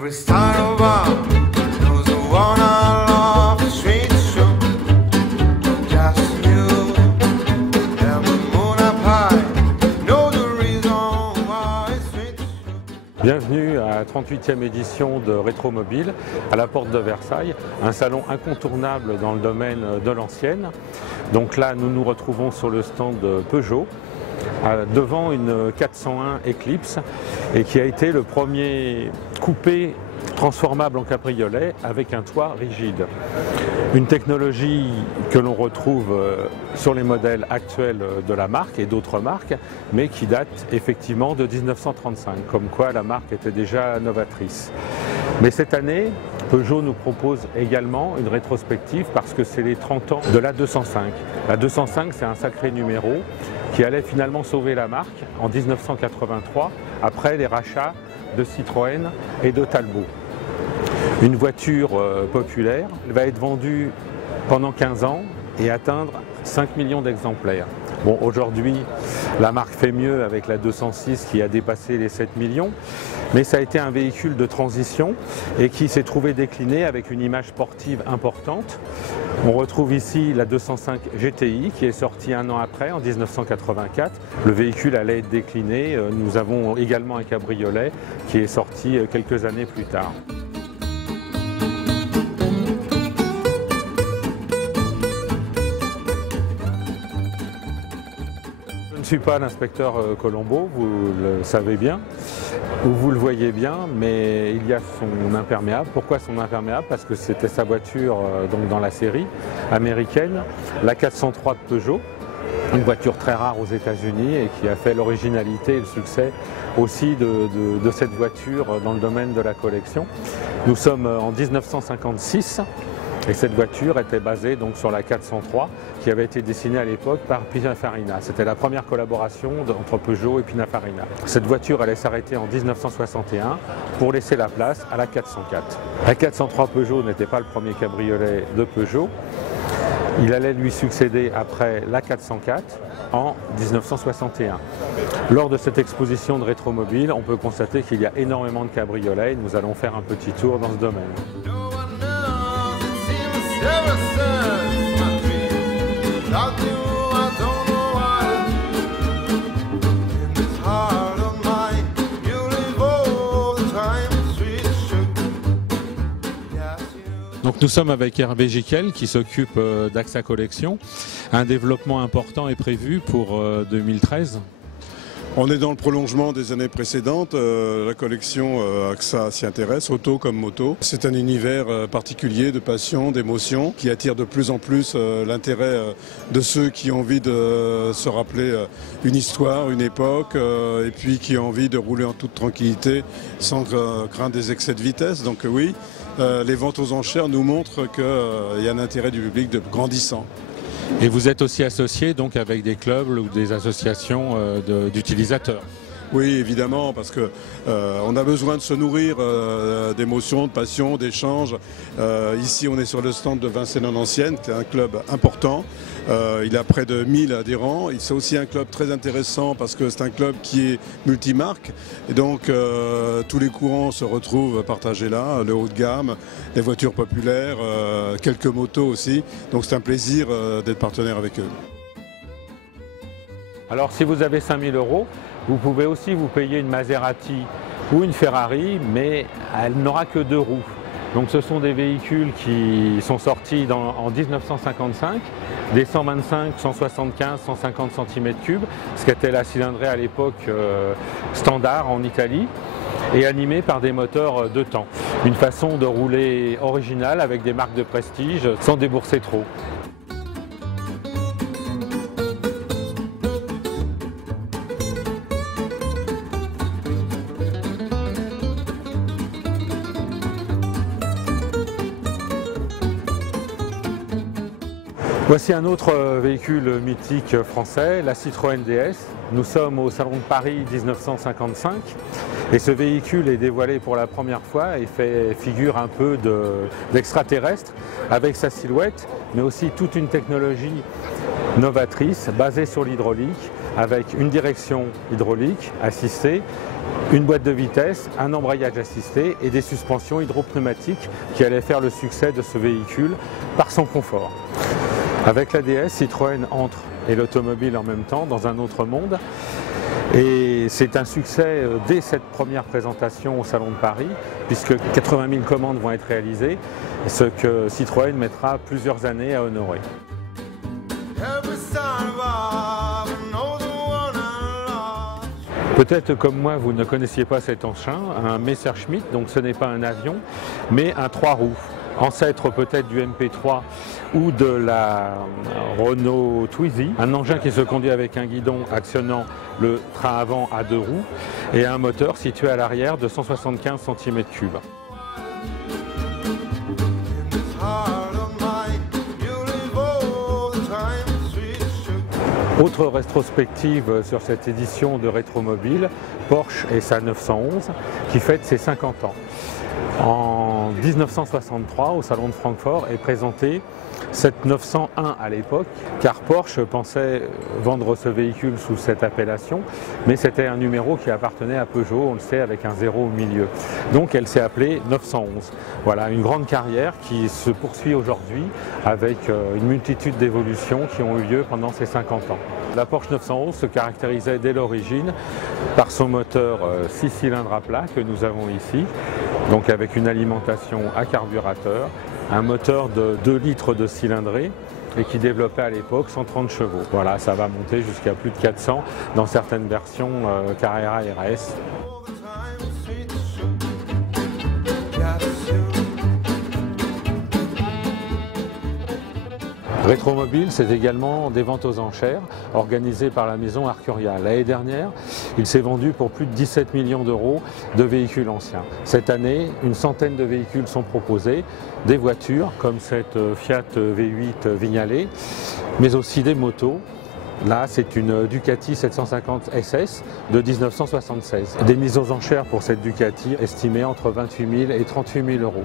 Every style of art knows the one I love, the street show. Just you and the moon up high. Know the reason why it's street show. Bienvenue à la 38e édition de Rétromobile à la porte de Versailles, un salon incontournable dans le domaine de l'ancienne. Donc là, nous nous retrouvons sur le stand de Peugeot, devant une 401 Eclipse, et qui a été le premier coupé transformable en cabriolet avec un toit rigide. Une technologie que l'on retrouve sur les modèles actuels de la marque et d'autres marques, mais qui date effectivement de 1935, comme quoi la marque était déjà novatrice. Mais cette année, Peugeot nous propose également une rétrospective parce que c'est les 30 ans de la 205. La 205, c'est un sacré numéro qui allait finalement sauver la marque en 1983 après les rachats de Citroën et de Talbot. Une voiture populaire, elle va être vendue pendant 15 ans et atteindre 5 millions d'exemplaires. Bon, aujourd'hui, la marque fait mieux avec la 206 qui a dépassé les 7 millions, mais ça a été un véhicule de transition et qui s'est trouvé décliné avec une image sportive importante. On retrouve ici la 205 GTI qui est sortie un an après, en 1984. Le véhicule allait être décliné. Nous avons également un cabriolet qui est sorti quelques années plus tard. Je ne suis pas l'inspecteur Colombo, vous le savez bien, ou vous le voyez bien, mais il y a son imperméable. Pourquoi son imperméable? Parce que c'était sa voiture donc dans la série américaine, la 403 de Peugeot, une voiture très rare aux États-Unis et qui a fait l'originalité et le succès aussi de cette voiture dans le domaine de la collection. Nous sommes en 1956. Et cette voiture était basée donc sur la 403 qui avait été dessinée à l'époque par Pininfarina. C'était la première collaboration entre Peugeot et Pininfarina. Cette voiture allait s'arrêter en 1961 pour laisser la place à la 404. La 403 Peugeot n'était pas le premier cabriolet de Peugeot. Il allait lui succéder après la 404 en 1961. Lors de cette exposition de Rétromobile, on peut constater qu'il y a énormément de cabriolets et nous allons faire un petit tour dans ce domaine. Ever since my dream, without you I don't know why. In this heart of mine, you live all the time, sweet sugar. Yes, you. Donc nous sommes avec Hervé Giquel qui s'occupe d'AXA Collection. Un développement important est prévu pour 2013. On est dans le prolongement des années précédentes. La collection AXA s'y intéresse, auto comme moto. C'est un univers particulier de passion, d'émotion, qui attire de plus en plus l'intérêt de ceux qui ont envie de se rappeler une histoire, une époque, et puis qui ont envie de rouler en toute tranquillité sans craindre des excès de vitesse. Donc oui, les ventes aux enchères nous montrent qu'il y a un intérêt du public grandissant. Et vous êtes aussi associé donc avec des clubs ou des associations d'utilisateurs? Oui, évidemment, parce que on a besoin de se nourrir d'émotions, de passion, d'échanges. Ici, on est sur le stand de Vincennes en Ancienne, qui est un club important. Il a près de 1000 adhérents. C'est aussi un club très intéressant parce que c'est un club qui est multimarque. Et donc, tous les courants se retrouvent partagés là. Le haut de gamme, les voitures populaires, quelques motos aussi. Donc, c'est un plaisir d'être partenaire avec eux. Alors, si vous avez 5 000 €, vous pouvez aussi vous payer une Maserati ou une Ferrari, mais elle n'aura que 2 roues. Donc ce sont des véhicules qui sont sortis en 1955, des 125, 175, 150 cm3, ce qu'était la cylindrée à l'époque standard en Italie, et animés par des moteurs de temps. Une façon de rouler originale avec des marques de prestige sans débourser trop. Voici un autre véhicule mythique français, la Citroën DS. Nous sommes au Salon de Paris 1955 et ce véhicule est dévoilé pour la première fois et fait figure un peu d'extraterrestre avec sa silhouette, mais aussi toute une technologie novatrice, basée sur l'hydraulique, avec une direction hydraulique assistée, une boîte de vitesse, un embrayage assisté et des suspensions hydropneumatiques qui allaient faire le succès de ce véhicule par son confort. Avec la DS, Citroën entre et l'automobile en même temps dans un autre monde. Et c'est un succès dès cette première présentation au Salon de Paris, puisque 80 000 commandes vont être réalisées, ce que Citroën mettra plusieurs années à honorer. Peut-être comme moi, vous ne connaissiez pas cet engin, un Messerschmitt, donc ce n'est pas un avion, mais un 3 roues. Ancêtre peut-être du MP3 ou de la Renault Twizy, un engin qui se conduit avec un guidon actionnant le train avant à 2 roues et un moteur situé à l'arrière de 175 cm3. Autre rétrospective sur cette édition de Rétromobile, Porsche et sa 911 qui fête ses 50 ans. En 1963, au Salon de Francfort, est présentée cette 901 à l'époque, car Porsche pensait vendre ce véhicule sous cette appellation, mais c'était un numéro qui appartenait à Peugeot, on le sait, avec un 0 au milieu. Donc elle s'est appelée 911. Voilà, une grande carrière qui se poursuit aujourd'hui avec une multitude d'évolutions qui ont eu lieu pendant ces 50 ans. La Porsche 911 se caractérisait dès l'origine par son moteur 6 cylindres à plat que nous avons ici, donc avec une alimentation à carburateur, un moteur de 2 litres de cylindrée et qui développait à l'époque 130 chevaux. Voilà, ça va monter jusqu'à plus de 400 dans certaines versions Carrera RS. Rétromobile, c'est également des ventes aux enchères organisées par la maison Arcuria. L'année dernière, il s'est vendu pour plus de 17 millions d'euros de véhicules anciens. Cette année, une centaine de véhicules sont proposés, des voitures comme cette Fiat V8 Vignale, mais aussi des motos. Là, c'est une Ducati 750 SS de 1976. Des mises aux enchères pour cette Ducati estimées entre 28 000 et 38 000 euros.